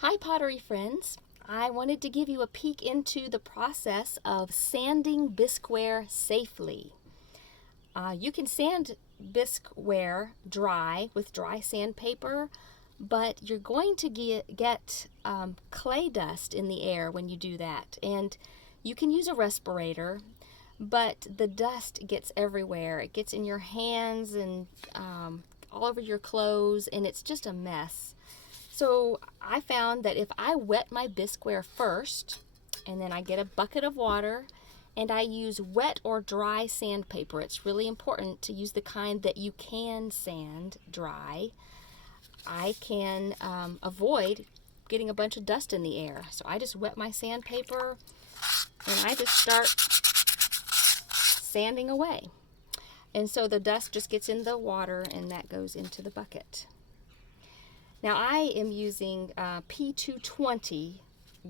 Hi Pottery friends! I wanted to give you a peek into the process of sanding bisqueware safely. You can sand bisqueware dry with dry sandpaper, but you're going to get clay dust in the air when you do that. And you can use a respirator, but the dust gets everywhere. It gets in your hands and all over your clothes, and it's just a mess. So I found that if I wet my bisqueware first, and then I get a bucket of water, and I use wet or dry sandpaper. It's really important to use the kind that you can sand dry. I can avoid getting a bunch of dust in the air. So I just wet my sandpaper, and I just start sanding away. And so the dust just gets in the water, and that goes into the bucket. Now I am using P220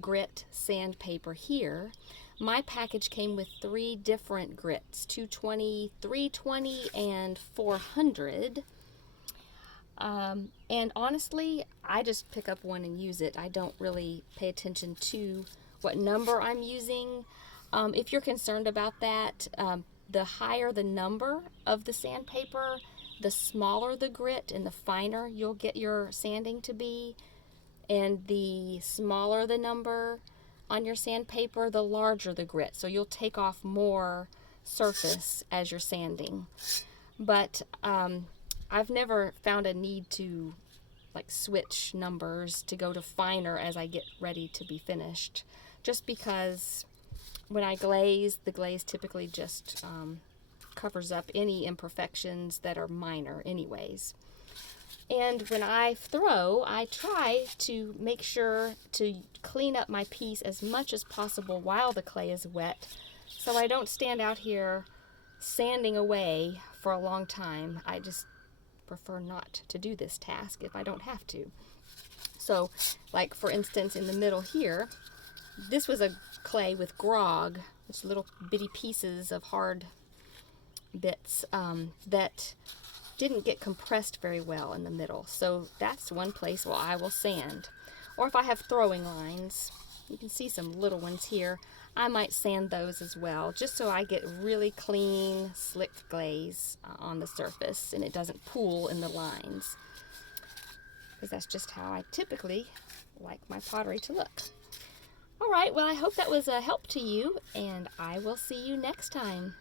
grit sandpaper here. My package came with 3 different grits, 220, 320, and 400. And honestly, I just pick up one and use it. I don't really pay attention to what number I'm using. If you're concerned about that, the higher the number of the sandpaper, the smaller the grit and the finer you'll get your sanding to be. And the smaller the number on your sandpaper, the larger the grit. So you'll take off more surface as you're sanding. But I've never found a need to switch numbers to go to finer as I get ready to be finished. Just because when I glaze, the glaze typically just covers up any imperfections that are minor anyways. And when I throw, I try to make sure to clean up my piece as much as possible while the clay is wet, so I don't stand out here sanding away for a long time. I just prefer not to do this task if I don't have to. So, like for instance, in the middle here, this was a clay with grog, just little bitty pieces of hard bits that didn't get compressed very well in the middle. So that's one place where I will sand. Or if I have throwing lines, you can see some little ones here, I might sand those as well, just so I get really clean, slick glaze on the surface and it doesn't pool in the lines. Because that's just how I typically like my pottery to look. Alright, well I hope that was a help to you, and I will see you next time.